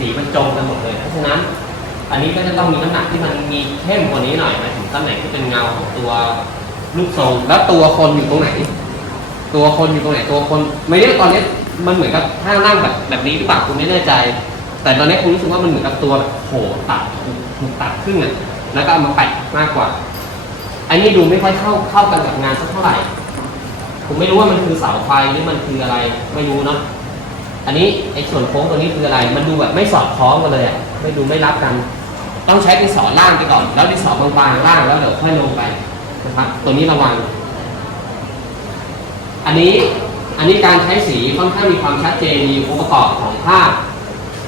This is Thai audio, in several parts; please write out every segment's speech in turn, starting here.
สีมันจมกันหมดเลยเพราะฉะนั้น อันนี้ก็จะต้องมีน้ำหนักที่มันมีเข้มกว่านี้หน่อยหมายถึงตำแหน่งที่เป็นเงาของตัวรูปทรงแล้วตัวคนอยู่ตรงไหน ตัวคนอยู่ตรงไหนตัวคน ไม่ได้ตอนนี้มันเหมือนกับถ้านั่งแบบแบบนี้หรือเปล่าคุณไม่แน่ใจ แต่ตอนนี้คุณรู้สึกว่ามันเหมือนกับตัวโผล่ตัดถูกตัดขึ้นอะแล้วก็เอามาแปะมากกว่า อันนี้ดูไม่ค่อยเข้าเข้ากันกับงานสักเท่าไหร่ ผมไม่รู้ว่ามันคือเสาไฟหรือมันคืออะไรไม่รู้เนาะ อันนี้ไอ้ส่วนโค้งตัวนี้คืออะไร มันดูแบบไม่สอดคล้องกันเลยอะ ไม่ดูไม่รับกัน ต้องใช้ดินสอล่างไปก่อน แล้วดินสอบางๆล่างแล้วเดี๋ยวค่อยลงไปนะครับ ตัวนี้ระวัง อันนี้ อันนี้การใช้สีค่อนข้างมีความชัดเจน มีองค์ประกอบของภาพ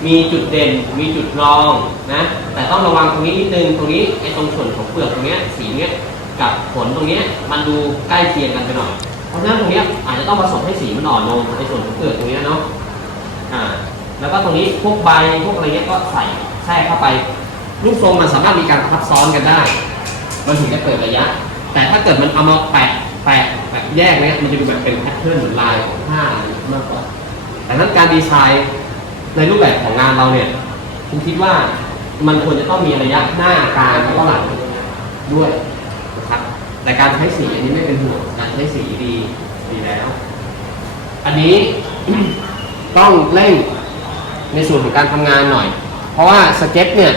มีจุดเด่น มีจุดรองนะ แต่ต้องระวังตรงนี้นิดนึง ตรงนี้ไอ้ตรงส่วนของเปลือกตรงเนี้ย สีเนี้ย กับผลตรงเนี้ย มันดูใกล้เคียงกันไปหน่อย เพราะฉะนั้นตรงเนี้ยอาจจะต้องผสมให้สีมันอ่อนลงในส่วนของเปลือกตรงเนี้ยเนาะ อ่าแล้วก็ตรงนี้พวกใบพวกอะไรเงี้ยก็ใส่แทรกเข้าไปรูปทรงมันสามารถมีการทับซ้อนกันได้ มันถึงจะเกิดระยะ แต่ถ้าเกิดมันเอามาแปะแปะแบบแยกเนี่ยมันจะดูแบบเป็นแพทเทิร์นเหมือนลายของผ้ามากกว่า แต่นั้นการดีไซน์ในรูปแบบของงานเราเนี่ยผมคิดว่ามันควรจะต้องมีระยะหน้ากลางแล้วก็หลังด้วยนะครับแต่การใช้สีอันนี้ไม่เป็นห่วงการใช้สีดีดีแล้ว อันนี้ ต้องเร่งในส่วนของการทำงานหน่อย เพราะว่าสเก็ตเนี่ย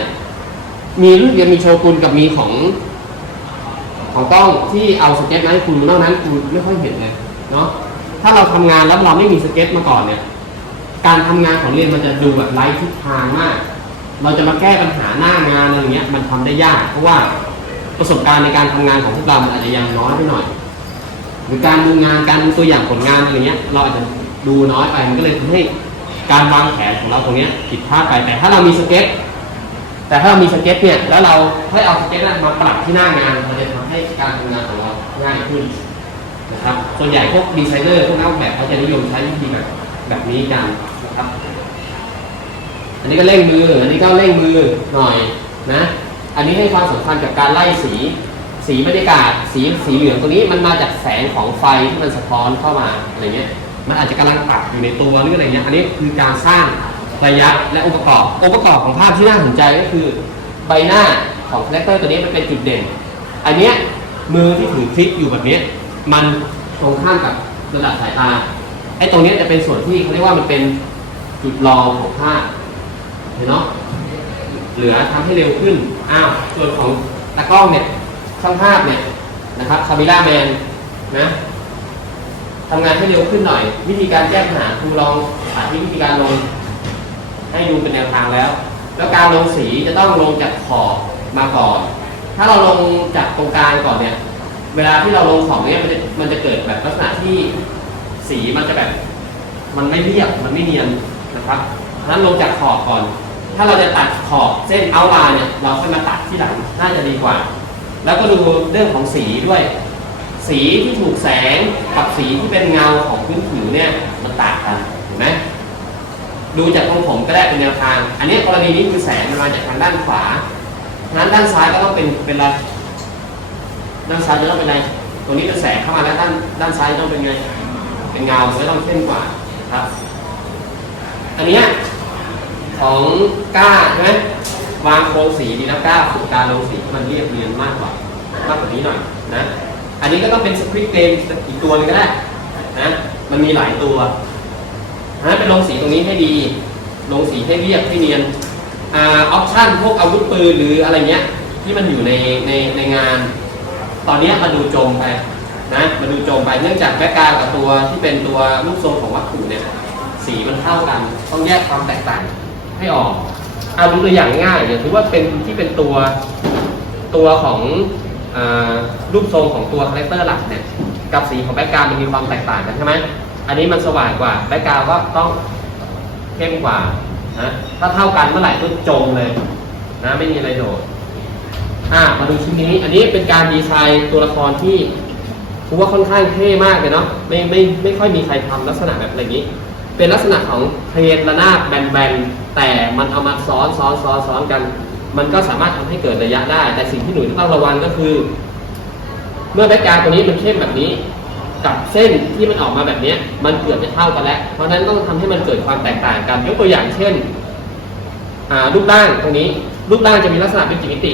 มีรุ่นเดียวมีโชกุนกับมีของ ของต้องที่เอาสเก็ตมาให้คุณนอกนั้นคุณไม่ค่อยเห็นเลยเนาะถ้าเราทำงานแล้วเราไม่มีสเก็ตมาก่อนเนี่ย การทำงานของเรียนมันจะดูแบบไร้ทิศทางมาก เราจะมาแก้ปัญหาหน้างานอะไรเงี้ยมันทำได้ยาก เพราะว่าประสบการณ์ในการทำงานของพวกเราอาจจะยังน้อยไปหน่อย หรือการดูงานการดูตัวอย่างผลงานอะไรเงี้ย เราอาจจะ ดูน้อยไปมันก็เลยทำให้การวางแผนของเราตรงนี้ผิดพลาดไปแต่ถ้าเรามีสเก็ตแต่ถ้าเรามีสเก็ตเนี่ยแล้วเราให้เอาสเก็ตนั้นมาปรับที่หน้างานมันจะทำให้การทำงานของเราง่ายขึ้นนะครับส่วนใหญ่พวกดีไซเนอร์พวกนักออกแบบเขาจะนิยมใช้วิธีแบบแบบนี้กันนะครับอันนี้ก็เร่งมืออันนี้ก็เร่งมือหน่อยนะ อันนี้ให้ความสำคัญกับการไล่สี สีบรรยากาศ สีสีเหลืองตรงนี้มันมาจากแสงของไฟที่มันสะท้อนเข้ามาอะไรเงี้ย มันอาจจะกำลังปรับอยู่ในตัวหรืออะไรเงี้ยอันนี้คือการสร้างระยะและองค์ประกอบ องค์ประกอบของภาพที่น่าสนใจก็คือใบหน้าของคาแรคเตอร์ตัวนี้มันเป็นจุดเด่น อันเนี้ยมือที่ถือคลิปอยู่แบบเนี้ยมันตรงข้ามกับระดับสายตาไอ้ตรงเนี้ยจะเป็นส่วนที่เขาเรียกว่ามันเป็นจุดรองของภาพเห็นเนาะเหลือทำให้เร็วขึ้นอ้าวส่วนของตากล้องเนี่ยช่างภาพเนี่ยนะครับคาบิล่าแมนนะ ทำงานให้เร็วขึ้นหน่อย วิธีการแก้ปัญหาครูลองสาธิตวิธีการลง ให้ดูเป็นแนวทางแล้ว แล้วการลงสีจะต้องลงจากขอบมาก่อน ถ้าเราลงจากตรงกลางก่อนเนี่ย เวลาที่เราลงของเนี่ยมันจะมันจะเกิดแบบลักษณะที่สีมันจะแบบ มันไม่เรียบมันไม่เนียนนะครับฉะนั้นลงจากขอบก่อน ถ้าเราจะตัดขอบเส้นเอาลน์เนี่ยเราค่อยมาตัดที่หลังน่าจะดีกว่า แล้วก็ดูเรื่องของสีด้วย สีที่ถูกแสงกับสีที่เป็นเงาของพื้นผิวเนี่ยมันต่างกันเห็นไหมดูจากตรงผมก็ได้เป็นแนวทาง อันนี้กรณีนี้คือแสงมันมาจากทางด้านขวาฉะนั้นด้านซ้ายก็ต้องเป็นเป็นอะไรด้านซ้ายจะต้องเป็นอะไรตรงนี้เป็นแสงเข้ามาแล้วด้านด้านซ้ายต้องเป็นไง เป็นเงาไม่ต้องเข้มกว่าครับ อันนี้ของก้าใช่ไหมวางโครงสีดีนะก้าฝึกการลงสีมันเรียบเรียงมากกว่ามากกว่านี้หน่อยนะ อันนี้ก็ต้องเป็นสคริปต์เกมอีกตัวหนึงก็ได้นะมันมีหลายตัวนะเป็นลงสีตรงนี้ให้ดี ลงสีให้เรียบให้เนียนออปชั่นพวกอาวุธปืนหรืออะไรเงี้ยที่มันอยู่ในในในงาน ตอนเนี้ยมาดูโจมไปนะมาดูโจมไปเนื่องจากแบ็กกราวกับตัวที่เป็นตัวรูปทรงของวัตถุเนี่ยสีมันเท่ากัน ต้องแยกความแตกต่างให้ออกเอาดูตัวอย่างง่ายอย่างถือว่าเป็นที่เป็นตัวตัวของอ รูปทรงของตัวคาแรคเตอร์หลักเนี่ยกับสีของแบ็กกราวด์มันมีความแตกต่างกันใช่ไหมอันนี้มันสว่างกว่าแบ็กกราวด์ก็ต้องเข้มกว่านะถ้าเท่ากันเมื่อไหร่ก็จมเลยนะไม่มีอะไรโดดอะมาดูชิ้นนี้ อันนี้เป็นการดีไซน์ตัวละครที่ผมว่าค่อนข้างเท่มากเลยเนาะไม่ไม่ไม่ค่อยมีใครทำลักษณะแบบอะไรนี้ เป็นลักษณะของเทรนระนาบแบนๆแต่มันเอามาซ้อนซ้อนซ้อนซ้อนกัน มันก็สามารถทำให้เกิดระยะได้ แต่สิ่งที่หนูต้องระวังก็คือ เมื่อแบ็กกราวตัวนี้มันเข้มแบบนี้ กับเส้นที่มันออกมาแบบนี้มันเกือบจะเท่ากันแล้ว เพราะฉะนั้นต้องทำให้มันเกิดความแตกต่างกันยกตัวอย่างเช่นรูปร่างตรงนี้รูปร่างจะมีลักษณะเป็นกี่มิติ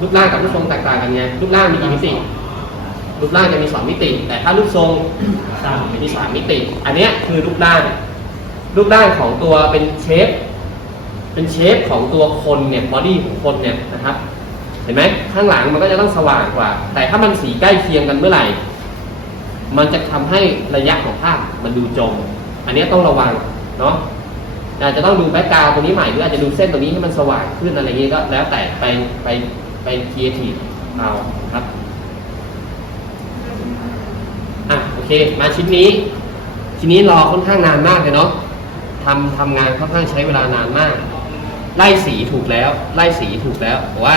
รูปร่างกับรูปทรงแตกต่างกันไงรูปร่างมีกี่มิติรูปร่างจะมีสองมิติ แต่ถ้ารูปทรงมีสามมิติ อันนี้คือรูปร่างรูปร่างของตัวเป็นเชฟเป็นเชฟของตัวคนเนี่ยบอดี้ของคนเนี่ยนะครับ เห็นไหมข้างหลังมันก็จะต้องสว่างกว่า แต่ถ้ามันสีใกล้เคียงกันเมื่อไหร่ มันจะทำให้ระยะของภาพมันดูจม อันนี้ต้องระวังเนาะอาจจะต้องดูแบ็กกราวตรงนี้ใหม่หรืออาจจะดูเส้นตรงนี้ให้มันสว่างขึ้นอะไรอย่างนี้ก็แล้วแต่ไปไปไปครีเอทีฟเอาครับอะโอเค มาชิ้นนี้ ชิ้นนี้รอค่อนข้างนานมากเลยเนาะทำทำงานค่อนข้างใช้เวลานานมาก ไล่สีถูกแล้ว ไล่สีถูกแล้วแต่ว่า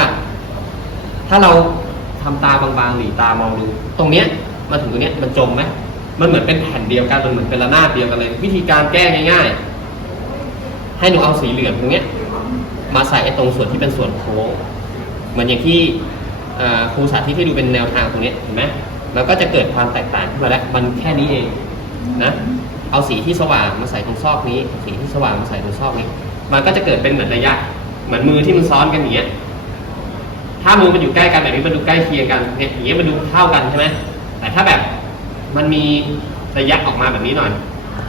ถ้าเราทำตาบางๆหรือตามองดูตรงเนี้ยมาถึงตรงเนี้ยมันจมไหมมันเหมือนเป็นแผ่นเดียวกันมันเหมือนเป็นระนาบเดียวกันเลย วิธีการแก้ง่าย ๆ ให้หนูเอาสีเหลืองตรงเนี้ยมาใส่ไอ้ตรงส่วนที่เป็นส่วนโค้งเหมือนอย่างที่ครูสาธิตให้ดูเป็นแนวทางตรงเนี้ยเห็นไหมมันก็จะเกิดความแตกต่างขึ้นมาแล้ว มันแค่นี้เองนะ เอาสีที่สว่างมาใส่ตรงซอกนี้ สีที่สว่างมาใส่ตรงซอกนี้ มันก็จะเกิดเป็นเหมือนระยะ เหมือนมือที่มันซ้อนกันอย่างเงี้ย ถ้ามือมันอยู่ใกล้กันแบบนี้มันดูใกล้เคียงกันเนี่ยอย่างเงี้ยมันดูเท่ากันใช่ไหมแต่ถ้าแบบมันมีระยะออกมาแบบนี้หน่อย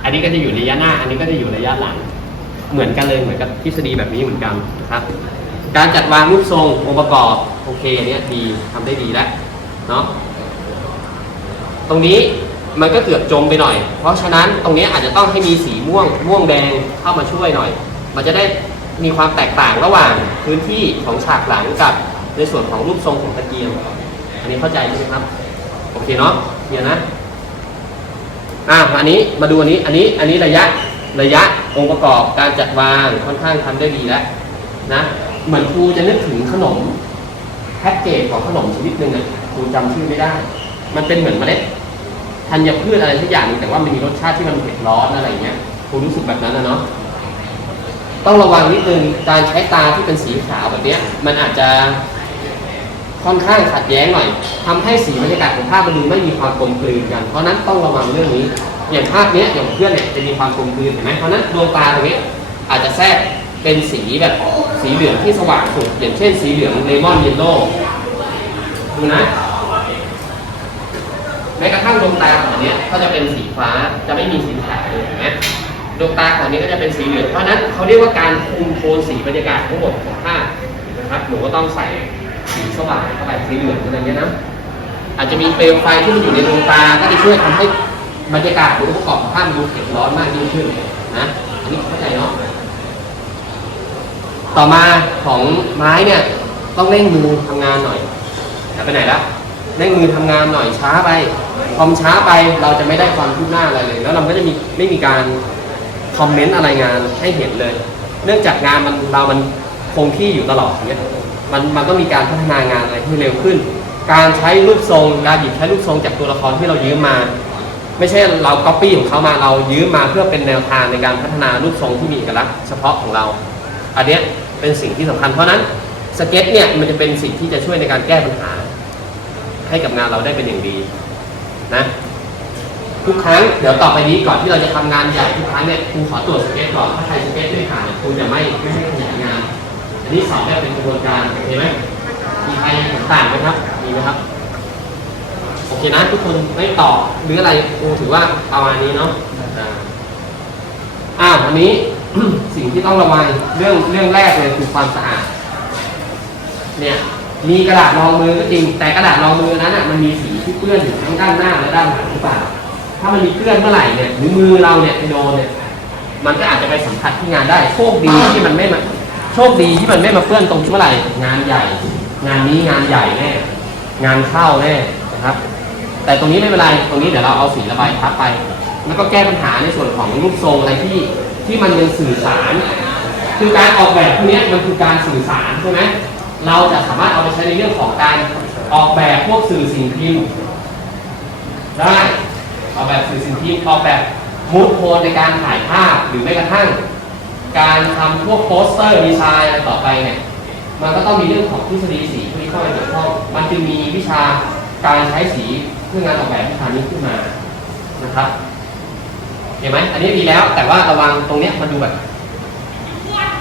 อันนี้ก็จะอยู่ระยะหน้า อันนี้ก็จะอยู่ระยะหลัง เหมือนกันเลยเหมือนกับทฤษฎีแบบนี้เหมือนกันนะครับ การจัดวางรูปทรงองค์ประกอบโอเคอันเนี้ยดีทำได้ดีแล้วเนาะตรงนี้มันก็เกือบจมไปหน่อย เพราะฉะนั้นตรงนี้อาจจะต้องให้มีสีม่วงม่วงแดงเข้ามาช่วยหน่อย มันจะได้มีความแตกต่างระหว่างพื้นที่ของฉากหลังกับ ในส่วนของรูปทรงของตะเกียง อันนี้เข้าใจใช่ไหมครับ โอเคเนาะเคลียร์นะ อะอันนี้มาดูอันนี้ อันนี้ อันนี้ระยะ ระยะองค์ประกอบการจัดวางค่อนข้างทำได้ดีแล้วนะ เหมือนครูจะนึกถึงขนมแพ็กเกจของขนมชนิดหนึ่งอะ ครูจำชื่อไม่ได้ มันเป็นเหมือนเมล็ดธัญพืชอะไรสักอย่างหนึงแต่ว่ามันมีรสชาติที่มันเผ็ดร้อนอะไรอย่างเงี้ยครูรู้สึกแบบนั้นนะเนาะต้องระวังนิดนึงการใช้ตาที่เป็นสีขาวแบบเนี้ยมันอาจจะ ค่อนข้างขัดแย้งหน่อยทำให้สีบรรยากาศของภาพมันดูไม่มีความกลมกลืนกัน เพราะนั้นต้องระวังเรื่องนี้ อย่างภาพนี้อย่างเพื่อนเนี่ยจะมีความกลมกลืนเห็นไหมเพราะนั้นดวงตาตรงนี้อาจจะแทรกเป็นสีแบบสีเหลืองที่สว่างสุดอย่างเช่นสีเหลืองเลมอนเยลโล่ดูนะแม้กระทั่งดวงตาของเนี้ยก็จะเป็นสีฟ้าจะไม่มีสีขาวเลยเห็นไหมดวงตาของนี้ก็จะเป็นสีเหลืองเพราะฉะนั้นเขาเรียกว่าการคุมโทนสีบรรยากาศทั้งหมดของภาพนะครับหนูก็ต้องใส่ สีสว่างเข้าไปสีเหลืองอะไรเงี้ยนะอาจจะมีเปลวไฟที่มันอยู่ในดวงตาก็จะช่วยทำให้บรรยากาศหรือองค์ประกอบของภาพมันดูเผ็ดร้อนมากยิ่งขึ้นนะอันนี้เข้าใจเนาะต่อมาของไม้เนี่ยต้องเร่งมือทำงานหน่อยจะไปไหนละเร่งมือทำงานหน่อยช้าไปคอมช้าไปเราจะไม่ได้ความคืบหน้าอะไรเลย แล้วเราก็จะมีไม่มีการคอมเมนต์อะไรงานให้เห็นเลย เนื่องจากงานมันเรามันคงที่อยู่ตลอดอย่างเงี้ย มันมันต้องมีการพัฒนางานอะไรที่เร็วขึ้น การใช้รูปทรงการหยิบใช้รูปทรงจากตัวละครที่เรายืมมา ไม่ใช่เราก๊อปปี้ของเขามาเรายืมมาเพื่อเป็นแนวทางในการพัฒนารูปทรงที่มีเอกลักษณ์เฉพาะของเรา อันเนี้ยเป็นสิ่งที่สำคัญเพราะนั้นสเก็ตเนี่ยมันจะเป็นสิ่งที่จะช่วยในการแก้ปัญหา ให้กับงานเราได้เป็นอย่างดีนะทุกครั้งเดี๋ยวต่อไปนี้ก่อนที่เราจะทำงานใหญ่ทุกครั้งเนี่ยครูขอตรวจสเก็ตก่อนถ้าใครสเก็ตไม่ผ่านเนี่ยครูจะไม่ไม่ให้ขยาย อันนี้สอบได้เป็นกระบวนการโอเคไหมมีใครต่างไหมครับ มีไหมครับ โอเคนะทุกคนไม่ตอบหรืออะไรครูถือว่าประมาณนี้เนาะอ้าววันนี้สิ่งที่ต้องระวังเรื่องเรื่องแรกเลยคือความสะอาด เนี่ยมีกระดาษรองมือก็จริง แต่กระดาษรองมือนั้นอะมันมีสีที่เปื้อนอยู่ทั้งด้านหน้าและด้านหลังหรือเปล่า ถ้ามันมีเปื้อนเมื่อไหร่เนี่ยหรือมือเราเนี่ยไปโดนเนี่ย มันก็อาจจะไปสัมผัสที่งานได้โชคดีที่มันไม่มา โชคดีที่มันไม่มาเปื้อนตรงที่เมื่อไหร่งานใหญ่ งานนี้งานใหญ่แน่งานเข้าแน่นะครับ แต่ตรงนี้ไม่เป็นไรตรงนี้เดี๋ยวเราเอาสีระบายทับไป แล้วก็แก้ปัญหาในส่วนของรูปทรงอะไรที่ที่มันยังสื่อสาร คือการออกแบบพวกนี้มันคือการสื่อสารใช่ไหมเราจะสามารถเอาไปใช้ในเรื่องของการออกแบบพวกสื่อสิ่งพิมพ์ได้ออกแบบสื่อสิ่งพิมพ์ออกแบบมูดโคนในการถ่ายภาพหรือแม้กระทั่ง การทำพวกโปสเตอร์ดีไซน์อะไรต่อไปเนี่ยมันก็ต้องมีเรื่องของทฤษฎีสีที่เข้ามาเกี่ยวข้องมันจึงมีวิชาการใช้สีเพื่องานออกแบบวิชานี้ขึ้นมานะครับเห็นไหมอันนี้ดีแล้ว แต่ว่าระวังตรงเนี้ยมันดูแบบ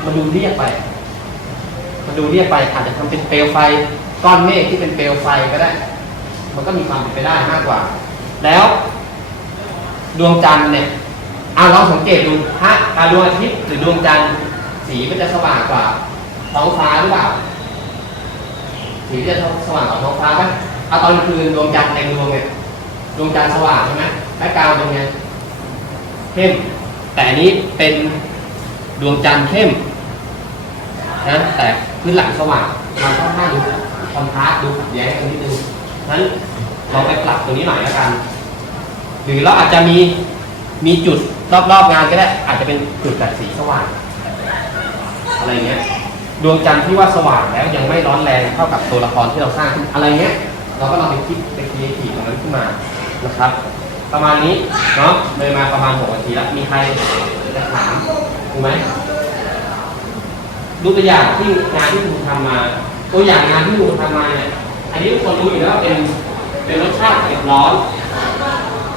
มันดูเรียบไปมันดูเรียบไปอาจจะทำเป็นเปลวไฟก้อนเมฆที่เป็นเปลวไฟก็ได้ มันก็มีความเป็นไปได้มากกว่า แล้วดวงจันทร์เนี่ย เอาลองสังเกตดูพระอ่าดวงอาทิตย์หรือดวงจันทร์สีมันจะสว่างกว่าท้องฟ้าหรือเปล่าสีจะสว่างกว่าท้องฟ้าไหมเอาตอนคืนดวงจันทร์เต็มดวงเนี่ยดวงจันทร์สว่างใช่ไหมแบ็คกาวด์เป็นไงเข้ม แต่อันนี้เป็นดวงจันทร์เข้มนะแต่พื้นหลังสว่างมันค่อนข้างดูคอนทราสต์ดูขัดแย้งกันนิดนึงนั้นเราไปปรับตรงนี้หน่อยแล้วกัน หรือเราอาจจะมี มีจุดรอบๆงานก็ได้ อาจจะเป็นจุดแบบสีสว่าง อะไรเงี้ยดวงจันทร์ที่ว่าสว่างแล้วยังไม่ร้อนแรงเท่ากับตัวละครที่เราสร้างขึ้นอะไรเงี้ยเราก็ลองไปคิดไปครีเอทีฟตรงนั้นขึ้นมานะครับ ประมาณนี้เนาะเลยมาประมาณหกนาทีแล้วมีใครจะถามถูกไหมดูตัวอย่างที่งานที่คุณทำมา ตัวอย่างงานที่คุณทำมาเนี่ยอันนี้ทุกคนรู้อยู่แล้วเป็นเป็นรสชาติเผ็ดร้อน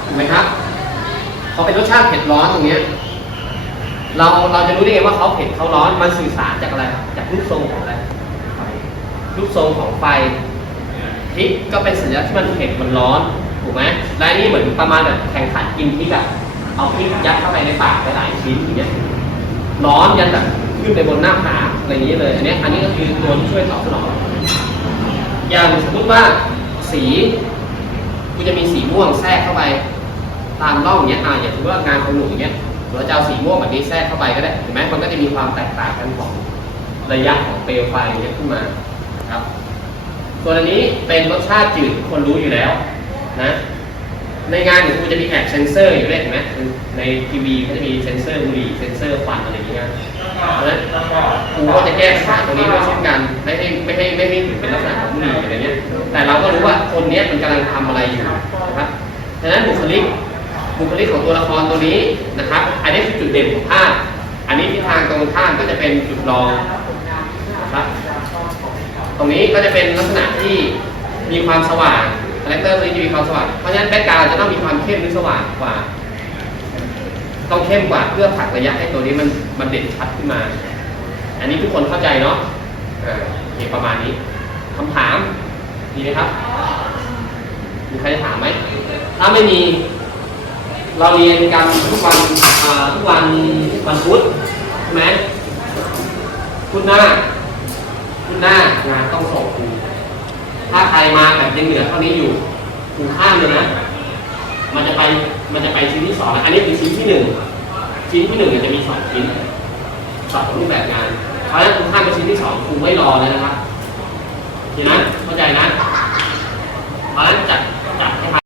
ถูกไหมครับ พอเป็นรสชาติเผ็ดร้อนตรงเนี้ยเราเราจะรู้ได้ไงว่าเขาเผ็ดเขาร้อนมันสื่อสารจากอะไร จากรูปทรงของอะไรรูปทรงของไฟพริกก็เป็นสัญลักษณ์ที่มันเผ็ดมันร้อนถูกไหมและนี่เหมือนประมาณแบบแข่งขันกินพริกอะเอาพริกยัดเข้าไปในปากหลายชิ้นอย่างเงี้ยร้อนยันแบบขึ้นไปบนหน้าผากอะไรอย่างนี้เลยอันนี้อันนี้ก็คือตัวที่ช่วยตอบสนองอย่างสมมติว่าสีกูจะมีสีม่วงแทรกเข้าไป ตามร่องเนี้ยอ่าอย่างสมมติว่างานของหนูอย่างเงี้ยเราจะเอาสีม่วงแบบนี้แทรกเข้าไปก็ได้เห็นไหมมันก็จะมีความแตกต่างกันของระยะของเปลวไฟเนี้ยขึ้นมาครับส่วนอันนี้เป็นรสชาติจืดทุกคนรู้อยู่แล้วนะในงานของครูจะมีแอบเซนเซอร์อยู่ด้วยเห็นไหมในทีวีก็จะมีเซนเซอร์บุหรี่เซนเซอร์ควันอะไรอย่างเงี้ยเพราะฉะนั้นครูก็จะแก้ปัญหาตรงนี้ด้วยเช่นกันไม่ให้ไม่ให้ไม่ให้ถือเป็นลักษณะของบุหรี่อะไรเงี้ยแต่เราก็รู้ว่าคนเนี้ยมันกำลังทำอะไรอยู่นะครับฉะนั้นบุคลิก บุคลิกของตัวละครตัวนี้นะครับ อันนี้คือจุดเด่นของภาพ อันนี้ที่ทางตรงข้ามก็จะเป็นจุดรองนะครับ ตรงนี้ก็จะเป็นลักษณะที่มีความสว่างคาแรคเตอร์ตัวนี้จะมีความสว่าง เพราะฉะนั้นแบ็กกราวด์จะต้องมีความเข้มหรือสว่างกว่า ต้องเข้มกว่าเพื่อผลักระยะให้ตัวนี้มันมันเด่นชัดขึ้นมา อันนี้ทุกคนเข้าใจเนาะอ่าโอประมาณนี้คำถามมีไหมครับ มีใครจะถามไหม ถ้าไม่มี เราเรียนกันทุกวันทุกวันวันพุธใช่ไหมพุธหน้าพุธหน้างานต้องส่งครูถ้าใครมาแบบยังเหลือเท่านี้อยู่ครูข้ามเลยนะ มันจะไปมันจะไปชิ้นที่สองแล้วอันนี้คือชิ้นที่หนึ่งชิ้นที่หนึ่งจะมีสองชิ้นสองรูปแบบงานเพราะฉะนั้นครูข้ามไปชิ้นที่สองครูไม่รอเลยนะครับโอเคนะเข้าใจนะเพราะฉะนั้นจัด